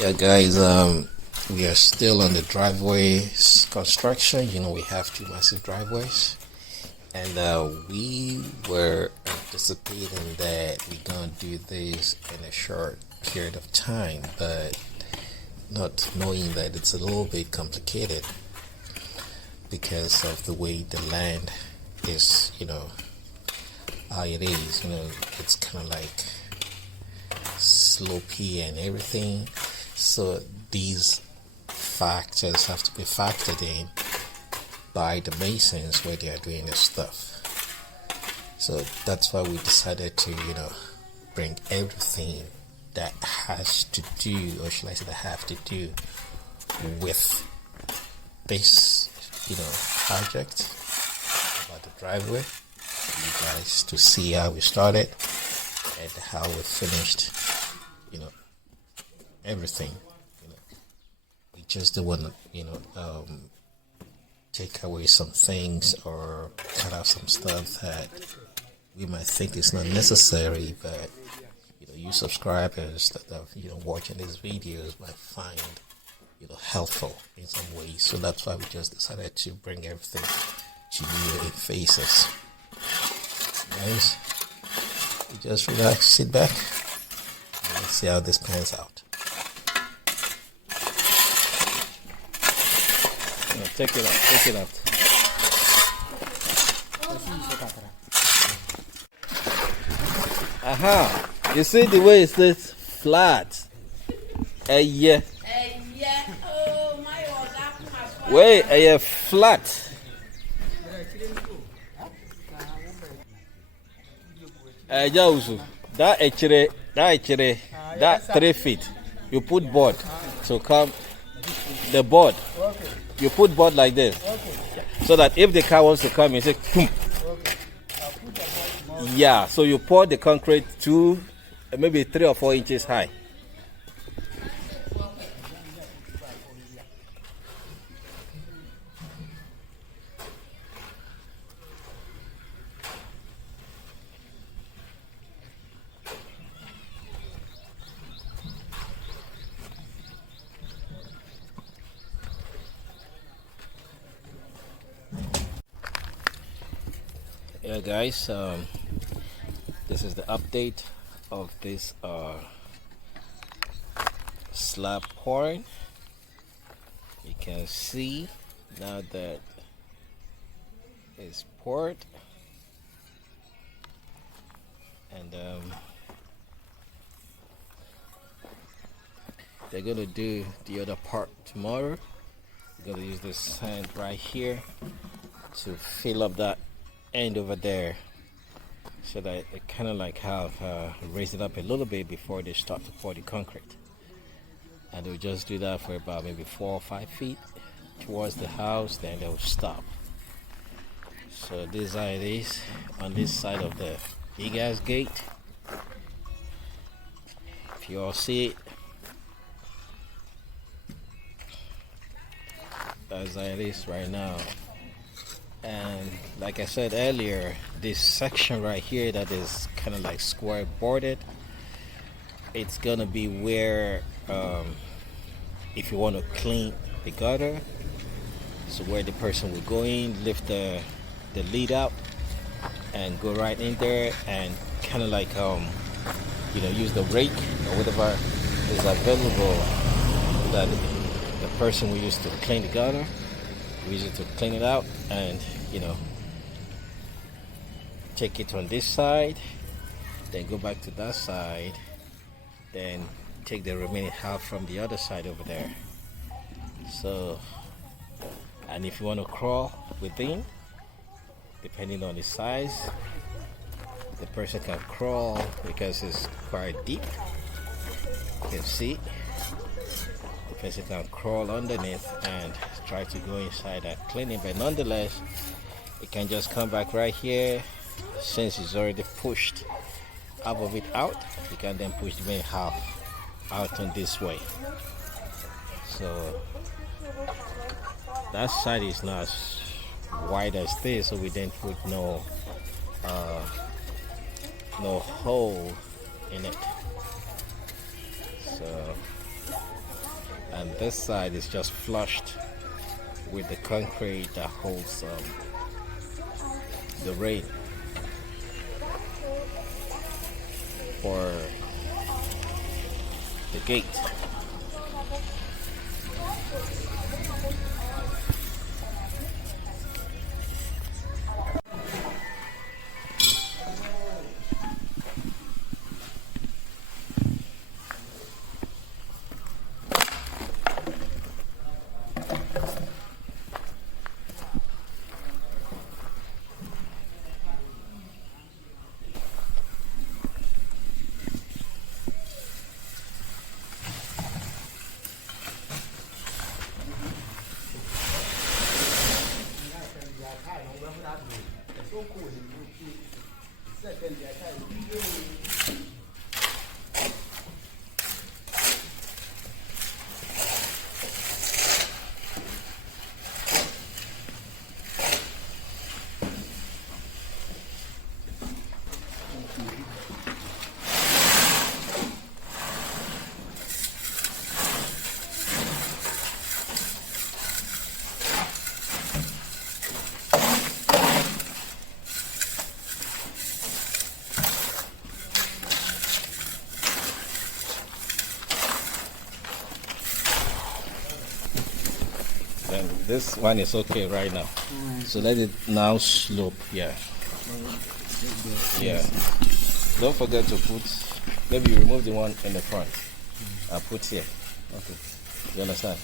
Yeah, guys, we are still on the driveway construction. We have two massive driveways, and we were anticipating that we're gonna do this in a short period of time, but not knowing that it's a little bit complicated because of the way the land is, how it is. It's kind of like slopey and everything. So these factors have to be factored in by the masons where they are doing this stuff. So that's why we decided to, bring everything that has to do, or should I say that have to do with this, project about the driveway for you guys to see how we started and how we finished, everything. We just don't want to, take away some things or cut out some stuff that we might think is not necessary, but you subscribers that are watching these videos might find helpful in some ways. So that's why we just decided to bring everything to you in faces. Guys, you just relax, sit back, and let's see how this pans out. Take it out. Aha! You see the way it says flat. Yeah. Wait, flat. Jausu. That 3 feet. You put board. So come the board. You put board like this, so that if the car wants to come, you say, boom. Yeah, so you pour the concrete to maybe 3 or 4 inches high. Yeah, guys, this is the update of this slab pouring. You can see now that it's poured, and they're gonna do the other part tomorrow. We're gonna use this sand right here to fill up that end over there, so that it kind of like have raised it up a little bit before they start to pour the concrete. And they'll just do that for about maybe 4 or 5 feet towards the house, then they'll stop. So this is how it is on this side of the big ass gate. If you all see it, that's how it is right now. And like I said earlier, this section right here that is kind of like square boarded, it's gonna be where if you want to clean the gutter, so where the person will go in, lift the lid out and go right in there and kind of like use the rake or whatever is available that the person will use to clean the gutter. We use it to clean it out, and take it on this side, then go back to that side, then take the remaining half from the other side over there. So, and if you want to crawl within, depending on the size, the person can crawl because it's quite deep. You can see the person can crawl underneath and try to go inside and clean it, but nonetheless it can just come back right here. Since it's already pushed half of it out, you can then push the main half out on this way. So that side is not as wide as this, so we then put no hole in it. So this side is just flushed with the concrete that holds the rain for the gate. Then this one is okay right now. So let it now slope. Yeah. Yeah. Don't forget to put, maybe you remove the one in the front and put here. Okay. You understand?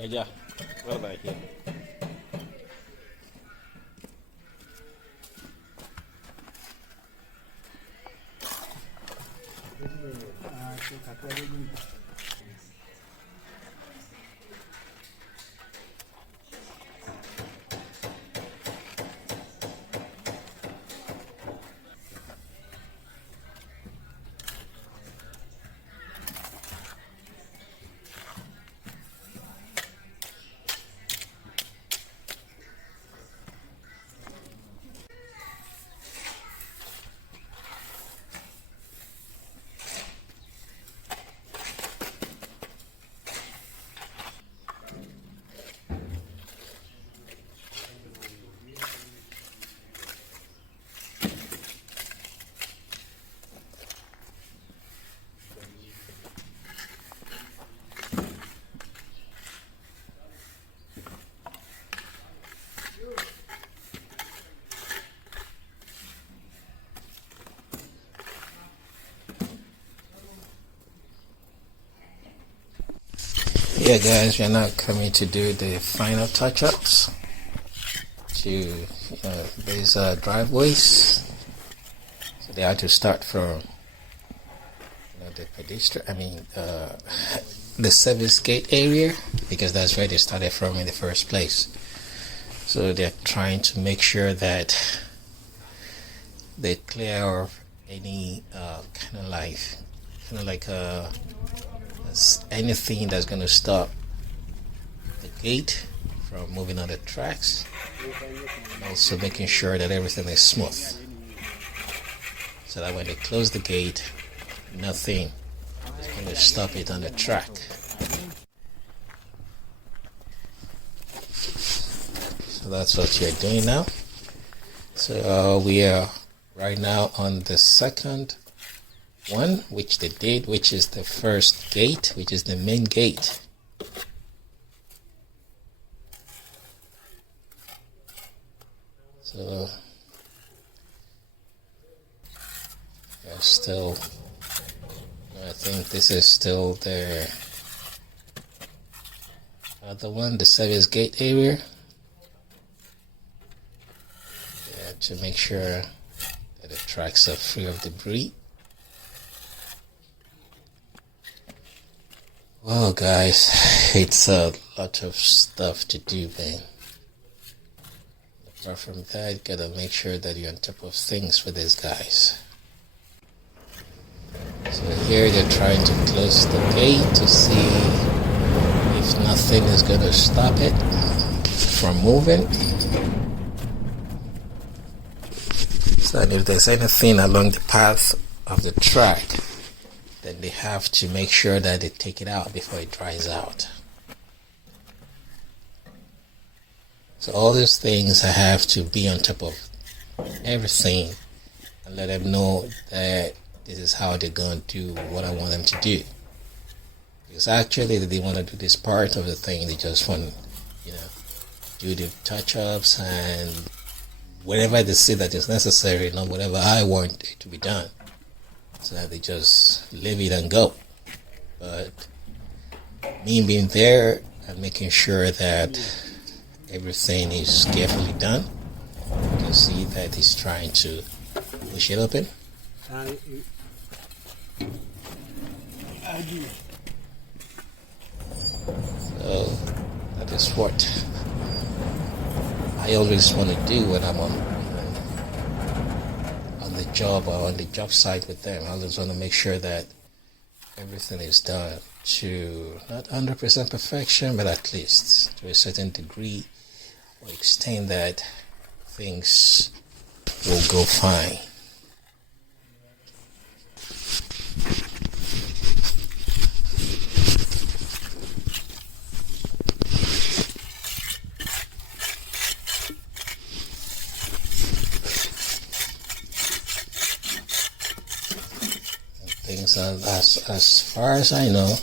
Yeah. What about here? Yeah, guys, we're now coming to do the final touch-ups to these driveways. So they have to start from the pedestrian, the service gate area, because that's where they started from in the first place. So they're trying to make sure that they clear off any anything that's going to stop the gate from moving on the tracks, and also making sure that everything is smooth, so that when they close the gate, nothing is going to stop it on the track. So that's what you're doing now. So we are right now on the second one, which they did, which is the first gate, which is the main gate. So they're still, I think this is still the other one, the service gate area. Yeah, to make sure that the tracks are free of debris. Well, guys, it's a lot of stuff to do, man. Apart from that, you gotta make sure that you're on top of things for these guys. So here they're trying to close the gate to see if nothing is gonna stop it from moving. So if there's anything along the path of the track, then they have to make sure that they take it out before it dries out. So all these things, I have to be on top of everything and let them know that this is how they're going to do what I want them to do. Because actually they want to do this part of the thing, they just want, do the touch-ups and whenever they see that is necessary, not whatever I want it to be done. So that they just leave it and go. But me being there and making sure that everything is carefully done. You can see that he's trying to push it open. So that is what I always want to do when I'm on the job or on the job site with them. I always want to make sure that everything is done to not 100% perfection, but at least to a certain degree or extent that things will go fine. Things are, as far as I know,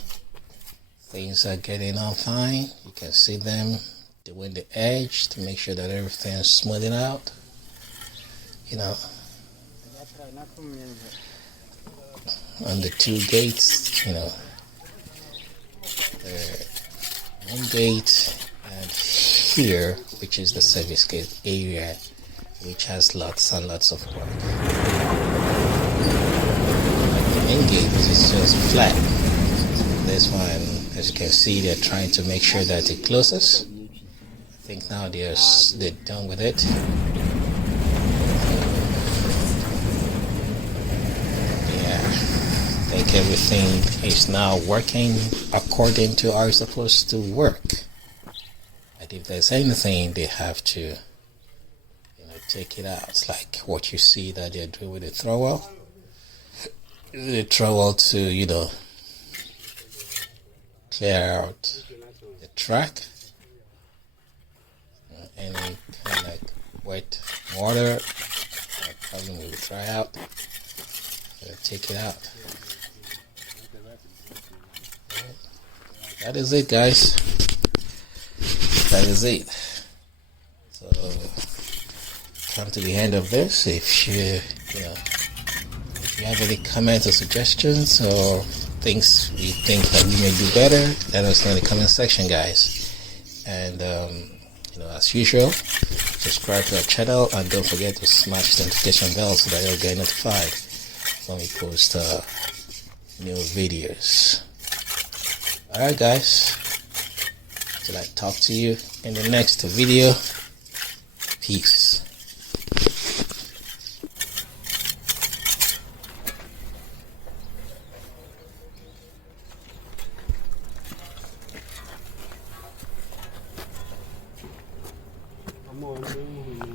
things are getting on fine. You can see them doing the edge to make sure that everything is smoothing out. On the two gates, the one gate and here, which is the service gate area, which has lots and lots of work. Main gate is just flat. This one, as you can see, they're trying to make sure that it closes. I think now they're done with it. Yeah, I think everything is now working according to how it's supposed to work. And if there's anything, they have to, take it out. It's like what you see that they're doing with the trowel. The trowel to, clear out the track. Any kind of like wet water, probably will dry out. So take it out. That is it, guys. That is it. So come to the end of this. If you have any comments or suggestions or things we think that we may do better, let us know in the comment section, guys. And as usual, subscribe to our channel and don't forget to smash the notification bell so that you'll get notified when we post new videos. Alright, guys, till I talk to you in the next video. Peace. I'm on